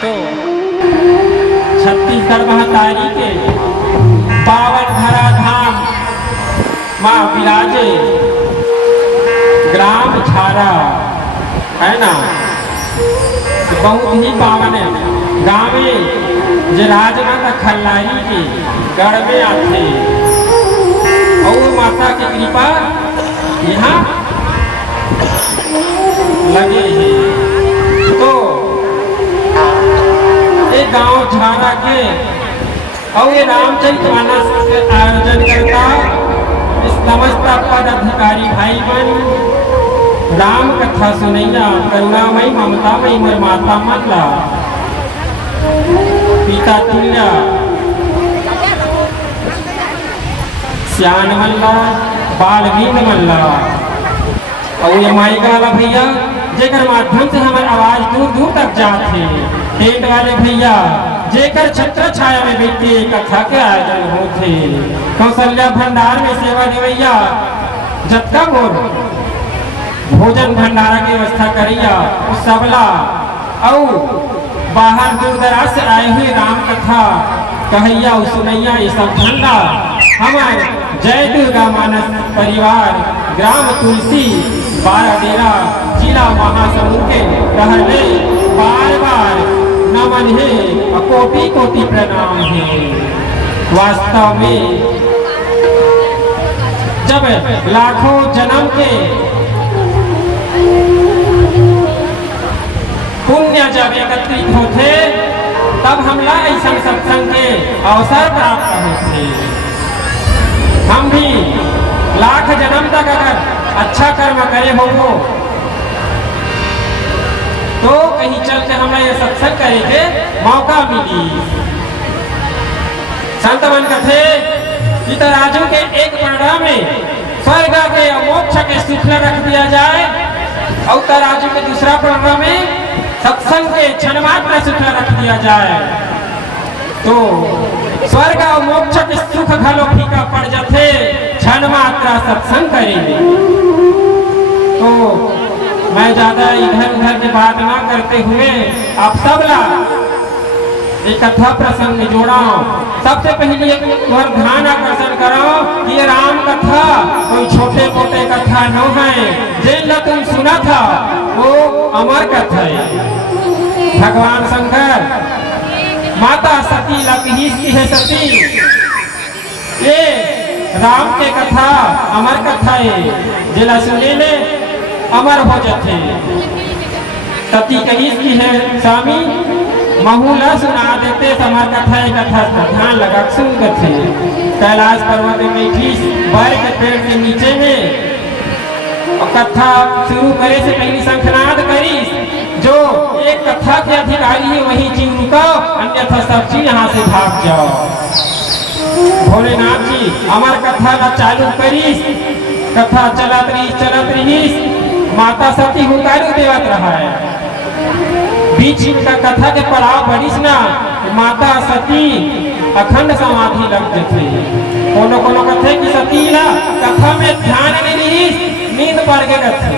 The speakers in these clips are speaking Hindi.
तो छत्तीसगढ़ महतारी के पावन धरा धाम माँ विराजे ग्राम झारा है ना, बहुत ही पावन है। गाँव में जो राजमाता खल्लारी के गढ़ में आते और माता की कृपा यहाँ लगे हैं। तो एक गांव झारा के और ये रामचरितमानस के आयोजन करता इस समस्त पद अधिकारी भाई बन राम कथा सुनैया करुणामयी ममतामयी मोर माता मतला पिता तुल्य श्यान मल्ला बालवीन मल्ला और ये माइका वाला भैया जेकर माध्यम से हमारे आवाज दूर दूर तक जाते, टेंट वाले भैया जेकर छत्र छाया में बैठे कथा के आयोजन होते, कौशल्या भंडार में सेवा देवैया जत्ता मोर भोजन भंडारा की व्यवस्था करिया सबला और बाहर दूर दराज से आए हुए राम कथा कहैया सुनैया ये सब ठंडा हमारे जय दुर्गा मानस परिवार ग्राम तुलसी बाराडेरा जिला महासमुंद के रहने बार बार नमन है, कोटि कोटि प्रणाम है। वास्तव में जब लाखों जन्म के पुण्य जब एकत्रित होते तब हमला ऐसा सत्संग के अवसर प्राप्त होते। हम भी लाख जन्म तक अगर अच्छा कर्म करे हो तो कहीं चल के हमें ये सत्संग करे के मौका मिली। संत मन कथे कि तराजू के एक पड़ा में स्वर्ग के मोक्ष के सुखला रख दिया जाए और तराजू के दूसरा पड़ा में सत्संग के क्षण मात्र सुख रख दिया जाए तो स्वर्ग और मोक्ष के सुख घलो फीका पड़ जाते, क्षण मात्र सत्संग करेंगे। तो मैं ज्यादा इधर उधर की बात ना करते हुए आप सबला एक कथा प्रसंग में जोड़ा। सबसे पहले एक बार ध्यान आकर्षण करो कि ये राम कथा कोई छोटे मोटे कथा न है, जिन तुम सुना था वो अमर कथा है। भगवान शंकर माता सती लकहीस की है सती, ये राम के कथा अमर कथा है, जिला सुने ले अमर हो जाते। सती कहीस की है स्वामी महूला सुना देते समर कथा कथा ध्यान लगा सुन थे। कैलाश पर्वत में बैठी बर के पेड़ के नीचे में और कथा शुरू करे से पहले शंखनाद करी, जो एक कथा के अधिकारी है वही जीव रुकाओ, अन्यथा सब चीज यहाँ से भाग जाओ। भोलेनाथ जी अमर कथा का चालू करी, कथा चलत रही माता सती हुकारू देवत रहा है। बीच का कथा के पड़ाव बढ़िस ना माता सती अखंड समाधि लग जाते। कोनो कोनो कथे की सती ला कथा में ध्यान नहीं रही, नींद पड़ के कथे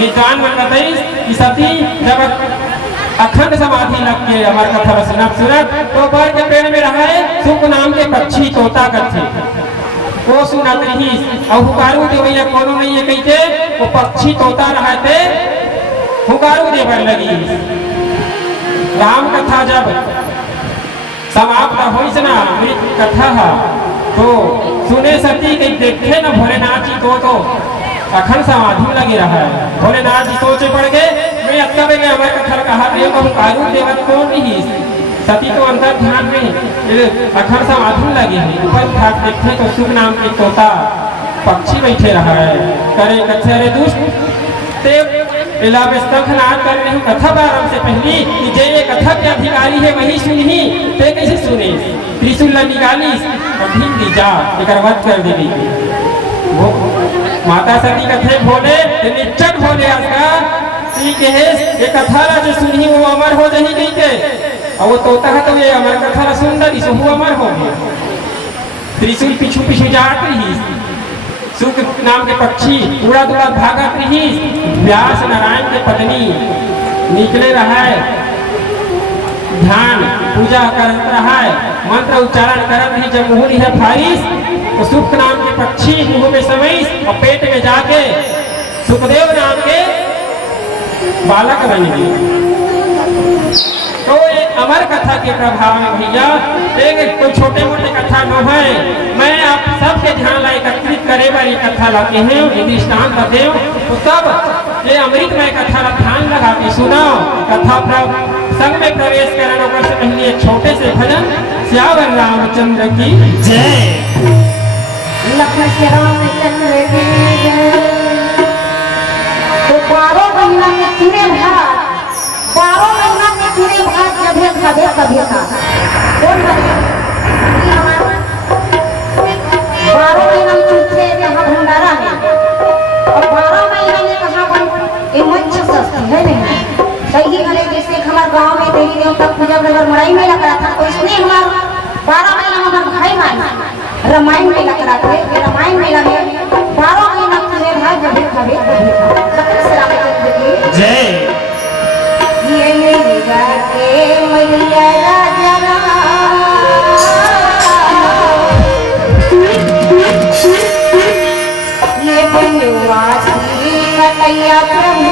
विद्वान मन बताई कि सती जब अखंड समाधि लग के हमार कथा सुनत तो बर के पेड़ में रहा है सुख नाम के पक्षी तोता कथे वो सुनत रही और हुकारू देवैया कोनो नहीं है कहते वो पक्षी तोता रहते हुकारू देवर लगी। राम कथा जब समाप्त हो ना कथा तो सुने सती कहीं देखे ना भोलेनाथ जी तो अखंड समाधि लगे रहा है। भोलेनाथ जी सोचे पड़ गए मैं अत्ता में हमारे कथा कहा हुकारू देवर कौन नहीं, सती तो अंतर ध्यान में अखंड समाधि लगे है। ऊपर ठाक देखे तो शुभ नाम के तोता पक्षी बैठे रहा है। करे कथे अरे दुष्ट शंखनाद कर रही कथा प्रारंभ से पहले कि जे ये कथा के अधिकारी है वही सुनही ते कैसे सुने त्रिशूल निकाली कठिन दी जा एक वध कर देगी। वो माता सती कथे भोले निश्चट भोले आसका ठीक है ये कथा ला जो सुनही वो अमर हो जाही नहीं के और वो तोता है तो ये अमर कथा ला सुंदर इस वो अमर हो गया। त्रिशूल पीछू पीछू जात रही सुख नाम के पक्षी उड़ा दुड़ा भागत रही। व्यास नारायण के पत्नी निकले रहा है, ध्यान पूजा करता है, मंत्र उच्चारण करत ही जब मुहूर्त है फारिश तो सुख नाम के पक्षी मुंह में समाइस और पेट में जाके सुखदेव नाम के बालक बन गए। तो ये अमर कथा के प्रभाव में भैया एक कोई छोटे मोटे कथा न है, मैं आप सबके ध्यान ला एकत्रित करे बार ये कथा लाते हैं, ये दृष्टांत लाते हो तो सब ये अमृतमय कथा ला ध्यान लगा के सुनाओ। कथा संग में प्रवेश करने पर से पहले एक छोटे से भजन श्यावर रामचंद्र की जय। लक्ष्मण श्री रामचंद्र की जय। तो 12 महीना के चूड़े भात, 12 महीना के चूड़े भात जब खावे कभी खा कौन बने 12 महीना में चूड़े यहाँ भंडारा में, और 12 महीना में कहाँ बन ये मच्छी सस्ती है नहीं सही करे। जैसे हमारे गांव में देवी देवता पूजा नगर मड़ाई मेला करा था, तो इसने हमारा 12 महीना में हमारे भाई मान रामायण मेला करा थे। रामायण मेला में 12 महीना पूरे भाई जब खावे कभी खा लक्ष्मण श्री रामचंद्र की जय। ये जाके मैया राजा ये बनवासी कटैया प्रभु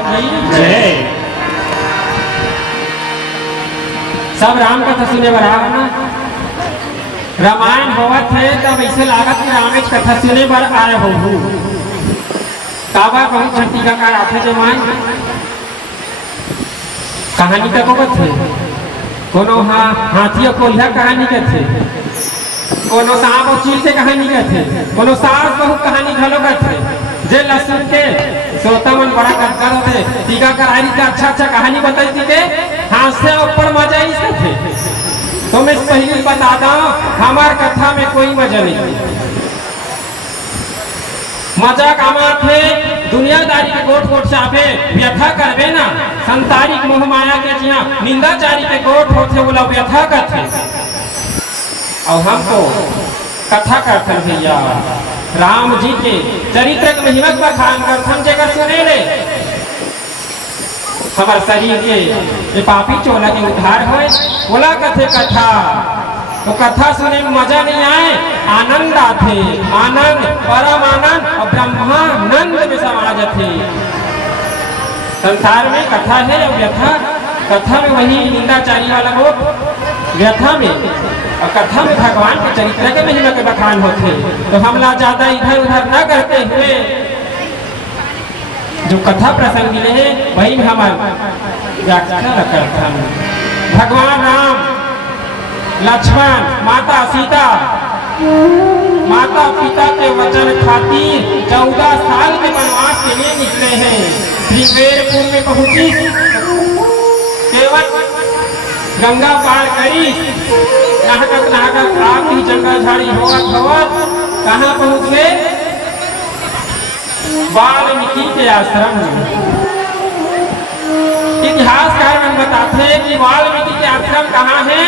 की जय। सब राम कथा सुने बराबर ना। रामायण होवत है तब ऐसे लागत कि रामेश कथा सुने बर आए हो। काबा बहुत छठी का कार आथे जो मान कहानी का कोगत है। कोनो हाथियों कोल्हा कहानी का थे, कोनो सांप और चील के कहानी का थे, कोनो सास बहू कहानी घलो का थे। जे लसुन के सोता मन बड़ा कटकर होते टीका करारी का अच्छा कहानी बताई थी के हास्य ऊपर मजा ही से थे। तो मैं पहले बता दूं हमार कथा में कोई मजा नहीं। मजा कामा थे दुनियादारी के कोट कोट से आपे व्यथा करबे ना। संसारिक मोह माया के जिया निंदाचारी के कोट होते बोला व्यथा करते। और हमको कथा करते भैया राम जी के चरित्र के महिमा का बखान करथन जगह सुने ले हमार शरीर के ये पापी चोला के उद्धार होए बोला कथे कथा। तो कथा सुने में मजा नहीं आए आनंद आते। आनंद परम आनंद और ब्रह्मानंद में समा जाते। संसार में कथा है और व्यथा। कथा में वही निंदाचारी वाला वो व्यथा में और कथा में भगवान के चरित्र के महिमा के बखान होते। तो हमला ज्यादा इधर उधर न करते हुए जो कथा प्रसंग मिले हैं वही में हमारा व्याख्या करता हूँ। भगवान राम लक्ष्मण माता सीता माता पिता के वचन खातिर 14 साल के वनवास के लिए निकले हैं। श्रृंगेरपुर में पहुंची केवल गंगा पार करी नाहक आप ही जंगल झाड़ी होवत कहाँ पहुंच गए वाल्मीकि के आश्रम में। इतिहासकार मन बताते हैं कि वाल्मीकि के आश्रम कहाँ है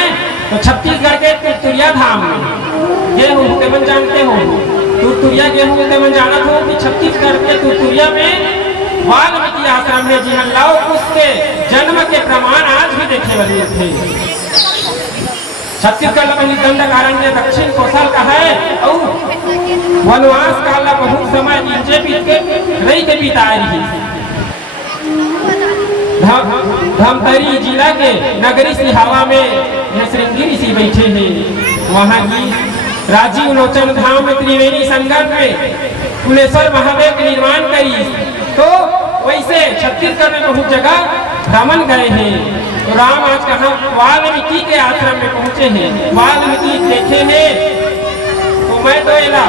तो छत्तीसगढ़ के तुरतुरिया धाम में। ये हो तेमन जानते हो तुरतुरिया गेहूं तेमन जानत हो कि छत्तीसगढ़ के तुरतुरिया में वाल्मीकि आश्रम में जिन लव कुश के जन्म के प्रमाण आज भी देखे वाले थे। छत्तीसगढ़ में दंडकारण्य दक्षिण कौशल का है और वनवास काल बहुत समय नीचे बीत के रही के बिता रही। धमतरी जिला के नगरी सिहावा में श्रृंगी ऋषि बैठे हैं। वहाँ की राजीव लोचन धाम में त्रिवेणी संगम में कुलेश्वर महादेव के निर्माण करी। तो वैसे छत्तीसगढ़ में बहुत जगह भ्रमण गए हैं। तो राम आज कहाँ वाल्मीकि के आश्रम में पहुंचे हैं। वाल्मीकि देखे हैं तो मैं तो एला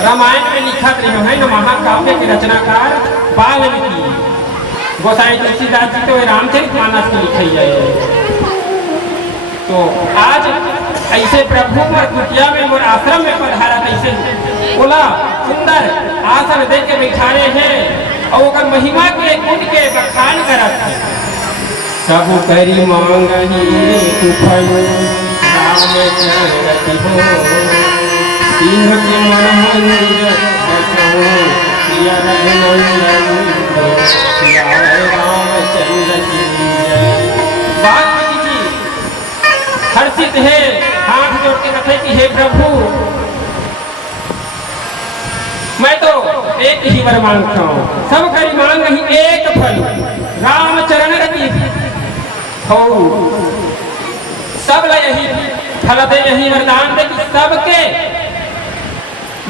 रामायण में लिखा है न महाकाव्य के रचनाकार वाल्मीकि गोसाई तुलसीदास जी तो रामचरितमानस के लिखे जाए। तो आज ऐसे प्रभु और कुटिया में मोर आश्रम में पधारा कैसे बोला सुंदर आसन दे के बैठारे हैं और ओकर महिमा के गुण के बखान करत है। सब करी मांगही कुफल राम चरति हो तीन के मन मंदिर बसो प्रिय रघुनंदन सिया रामचंद्र की जय। वाल्मीकि जी हर्षित है हाथ जोड़ के कथे कि हे प्रभु मैं तो एक ही वर मांगता हूँ। सब करी मांग ही एक फल रामचरण रति हो। सब ला यही फल दे यही वरदान दे कि सबके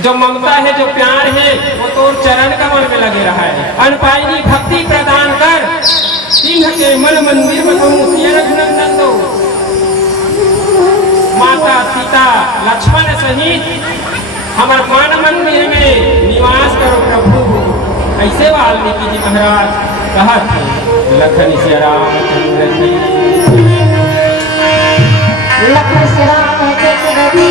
जो ममता है जो प्यार है वो तो चरण कमल में लगे रहा है। अनपायनी भक्ति प्रदान कर सिंह के मन मंदिर में रघुनंदन दो। माता सीता लक्ष्मण सहित हमारे मान मंदिर में निवास करो प्रभु। ऐसे वाल्मीकि जी महाराज कहा थे लखन से रामचंद्र जी लखन से रामचंद्र जी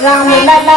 राम लला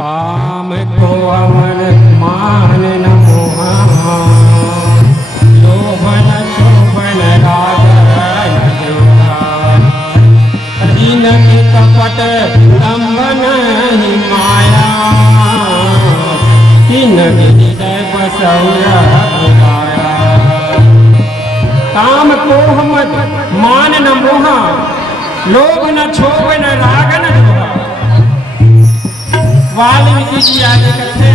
काम को अमन मान न मोहा लोभन शोभन राग न जोहा दीन की कपट दम्भन ही माया तीन हृदय बसौरा बुलाया काम को मत मान न मोहा लोभ न क्षोभ न राग न जोहा वाल्मीकि जी आगे कहते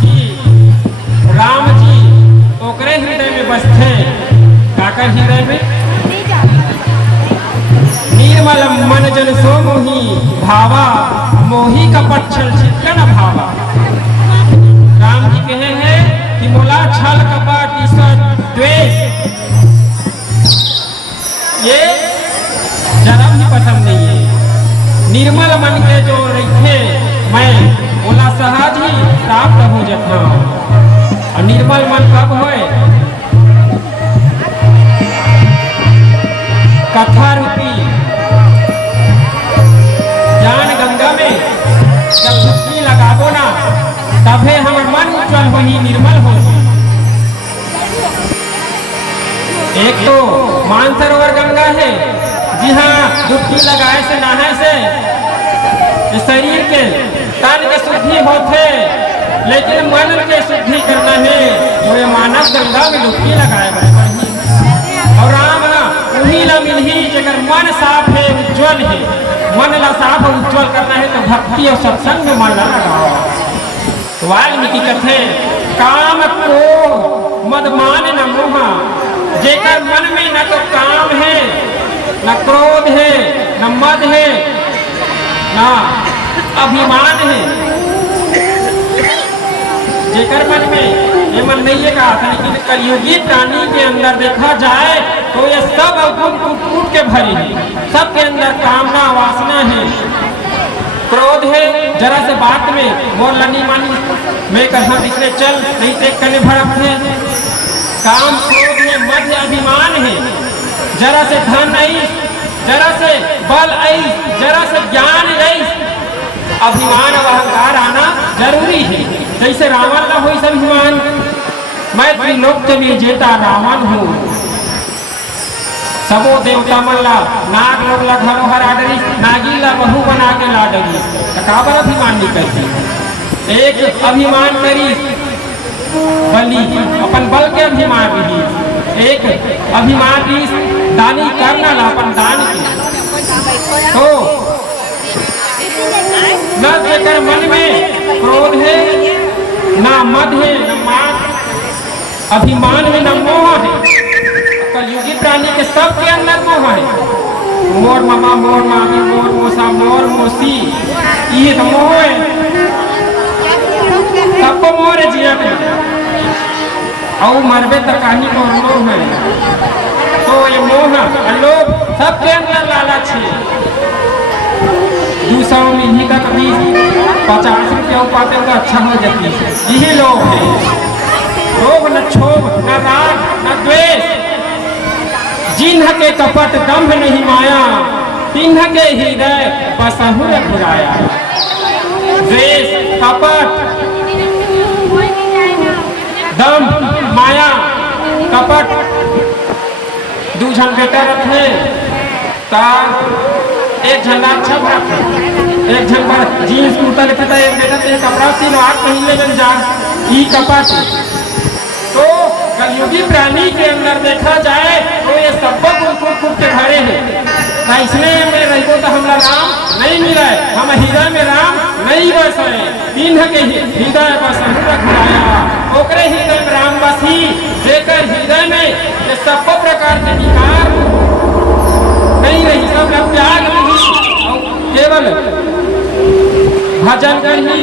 कि राम जी ओकरे हृदय में बसते काकर हृदय में निर्मल मन जन सो मोही भावा मोही कपट छल छिटकन भावा। राम जी कहे हैं कि मोला छल कपट ईश्वर द्वेष ये जरा भी पसंद नहीं है। निर्मल मन के जो रखे मैं बोला सहज ही प्राप्त हो जाता हूँ। और निर्मल मन कब होए कथा रूपी ज्ञान गंगा में जब डुबकी लगाबो ना तभे हमर मन उज्जवल हो ही निर्मल हो। एक तो मानसरोवर गंगा है जी हाँ डुबकी लगाए से नहाए से शरीर के तन के शुद्धि होते लेकिन मन के शुद्धि करना है वो ये मानव गंगा में डुबकी लगाए और राम उन्हीं ला मिलही जगर मन साफ है उज्जवल है मन ला साफ और उज्जवल करना है तो भक्ति और सत्संग में मन ला लगाओ। वाल्मीकि कथे काम को मद मान न मोहा जेकर मन में न तो काम है न क्रोध है न मद है न अभिमान है जेकर मन में ये मन नहीं है कहा था लेकिन कलयुगी प्राणी के अंदर देखा जाए तो ये सब अवगुण कूट के भरे हैं। सबके अंदर कामना वासना है क्रोध है जरा से बात में मोर लनी मानी मैं कहा दिखने चल नहीं ते कने भड़क है। काम क्रोध है मध्य अभिमान है जरा से धन आई जरा से बल आई जरा से ज्ञान आई अभिमान और अहंकार आना जरूरी है। जैसे रावण ना हो अभिमान मैं त्रिलोक के विजेता रावण हूँ सबो देवता मन ला नाग लोग ला घरों हर आडरी नागी ला बहू बना के लाडरी काबर अभिमान नहीं करती एक अभिमान करी बली अपन बल के अभिमान रही एक अभिमानी दानी करना लापन दान की तो न जेकर मन में क्रोध है, ना मद है, न मान, अभिमान में न मोह है। कलयुगी प्राणी के सबके अंदर मोह है। मोर मामा, मोर मामी, मोर मौसा, मोर मौसी, ये तो मोह है। सबको मोर है जिया में और मरबे तक कहीं मोह है। तो ये मोह लोग सबके अंदर लालच है। 200 में ही का कभी 50 रुपया पाते तो अच्छा हो जाती है। यही लोग है। लोभ न क्षोभ न राग न द्वेष, जिन्ह के कपट दंभ नहीं माया, तिन्ह के हृदय बसहुर घुराया। द्वेष, कपट, दंभ, माया, कपट, दू झन बेटा रखे ता एक झन अच्छा रखे, एक झन पर जीन्स कुर्ता लेते ता एक बेटा ते कपड़ा तीन आठ महीने में जा ई कपट। तो कलयुगी प्राणी के अंदर देखा जाए तो ये सब खूब के भरे हैं। इसमें में रहो तो हमरा राम नहीं मिला, हम हृदय में राम नहीं बसे, तिन्ह के हृदय बसहु घुराया। ओकरे हृदय में राम बसी, जेकर हृदय में ये सब प्रकार के विकार नहीं रही, सब लोग त्याग नहीं और केवल भजन कर ही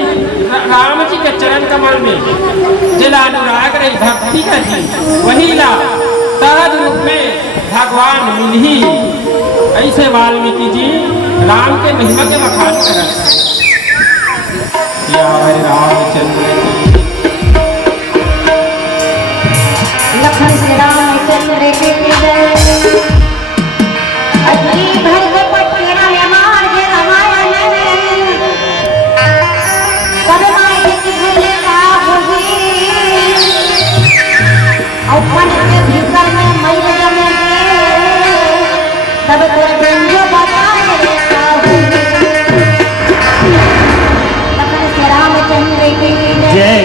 राम जी के चरण कमल में जिला अनुराग रही भक्ति का जी, वही ला सहज रूप में भगवान मिल ही। ऐसे वाल्मीकि जी राम के महिमा के बखान करत यार रामचंद्र की लखन से रामचंद्र के जय। अजली भर के पटेरा हमार जे रामायण में कब माए की भूले का होगी और मन के भीतर में मैल जमे तब तोर गंजो बताए लखन से रामचंद्र की जय।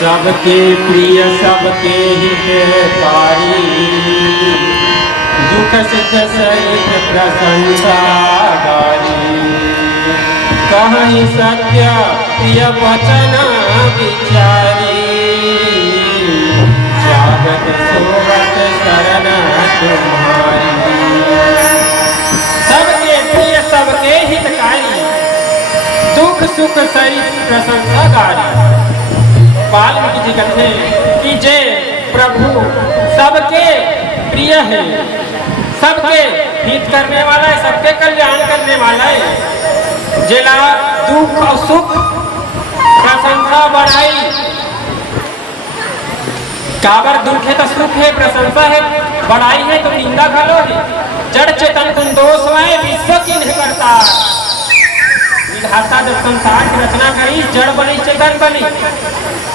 सबके प्रिय सबके हितकारी, दुख सुख सहित प्रशंसा गारी। कहीं सत्य प्रिय वचन विचारी, जागत सोवत शरण तुम्हारी। सबके प्रिय सबके हितकारी, दुख सुख सहित प्रशंसा गारी। वाल्मीकि जी कहते कि जे प्रभु सबके प्रिय है, सबके हित करने वाला है, सबके कल्याण करने वाला है। जेला दुख और सुख प्रशंसा बढ़ाई, काबर दुख है तो सुख है, प्रशंसा है, बढ़ाई है तो निंदा घलो है। जड़ चेतन तुम दोष में विश्व की नहीं करता। विधाता जब संसार की रचना करी, जड़ बनी चेतन बनी,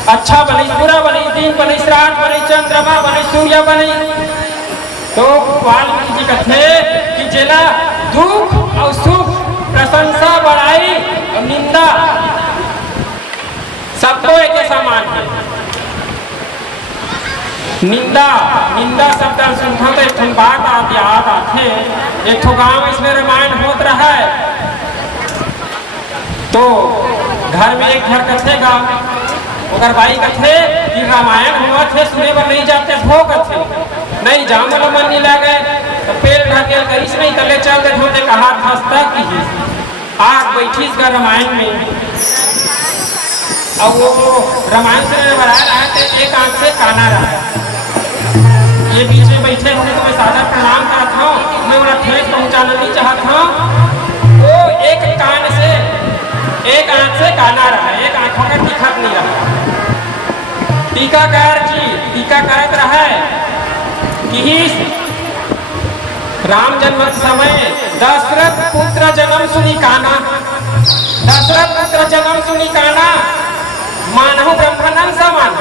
अच्छा बनी बुरा बनी, दिन बनी श्राद्ध बनी, चंद्रमा बनी सूर्य बनी। तो वाल्मीकि जी कहते कि जेला दुख और सुख प्रशंसा बढ़ाई और निंदा सबको एक समान है। निंदा निंदा शब्द सुनता तो एक बात याद आते। एक गांव इसमें रामायण होत रहा है, तो घर में एक घर कथेगा, अगर भाई कथे कि रामायण हुआ थे सुने पर नहीं जाते भो कथे नहीं जाम वाला मन नहीं लगे तो पेड़ ढके करीस नहीं तले चल दे होते कहा हंसता की आग बैठी इसका रामायण में। और वो रामायण से बना रहा है, एक आंख से काना रहा है। ये बीच में बैठे होंगे तो मैं सादा प्रणाम करता हूँ, मैं उन्हें ठेस पहुँचाना नहीं चाहता हूँ। वो एक कान से एक आंख से काना रहा है, एक आंखों का दिखत नहीं रहा। टीकाकार जी टीका करत रहा है कि राम जन्म समय दशरथ पुत्र जन्म सुनी काना, दशरथ पुत्र जन्म सुनी काना, मानहु ब्रह्मानंद समान।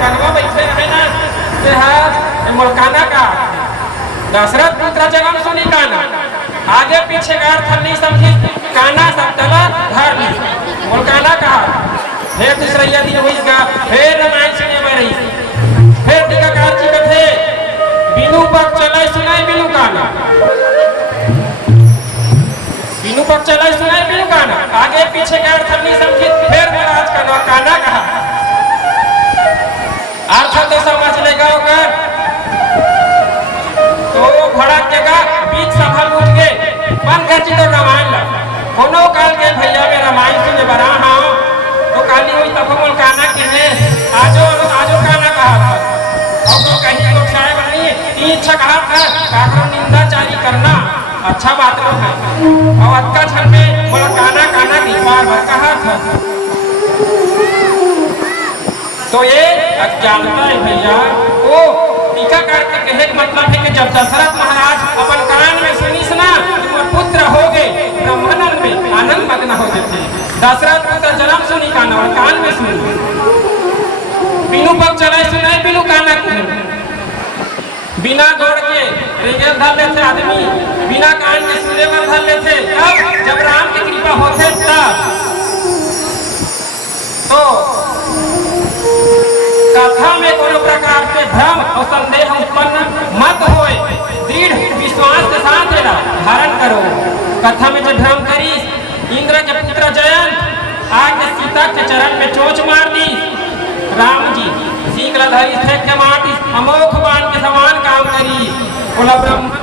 कनवा बैठे रहे ना मुल्काना का दशरथ पुत्र जन्म सुनी काना, आगे पीछे का अर्थ नहीं समझी, काना सब तला धर ली मुल्काना कहा। फिर दूसरा दिन हुई का फिर रामायण सुने में रही, फिर टीकाकार जी कथे बिनु पक चलाए सुनाए बिनु काना, बिनु पक चलाए सुनाए बिनु काना, आगे पीछे का अर्थ नहीं समझी, फिर महाराज का काना कहा। अर्थ तो समझ लेगा होकर तो भड़क जगह बीच सभा उठ गए बंद कर तो रामायण ला कोनो काल के भैया में रामायण सुने बरा हाँ तो काली हुई तब मुल्काना के है आजो आजो काना कहा था। और तो कहीं तो चाय बनी तीन इच्छा कहा था काकरो निंदा जारी करना अच्छा बात तो है, और अक्का छल में मुल्काना काना की बार भर कहा था। तो ये अज्ञानता है भैया। वो टीकाकार के कहे का मतलब है कि जब दशरथ महाराज अपन कान में सुनीस ना तो पुत्र हो गए ब्रह्मानंद में आनंद मग्न हो जाते। दशरथ पुत्र जन्म सुनी काना और कान में सुनी, बिनु पग चलाए सुनाए बिनु काना की, बिना दौड़ के रेगल धर लेते आदमी, बिना कान के सुने में धर लेते। अब जब राम की कृपा होते तब तो कथा में कोनो प्रकार के भ्रम और संदेह उत्पन्न मत होए, दृढ़ विश्वास के साथ धारण करो। कथा में जो भ्रम करी, इंद्र के पुत्र जयंत आके सीता के चरण में चोंच मार दी, राम जी सीख धरी थे के मार दी, अमोघ बाण के समान काम करी। बोला ब्रह्म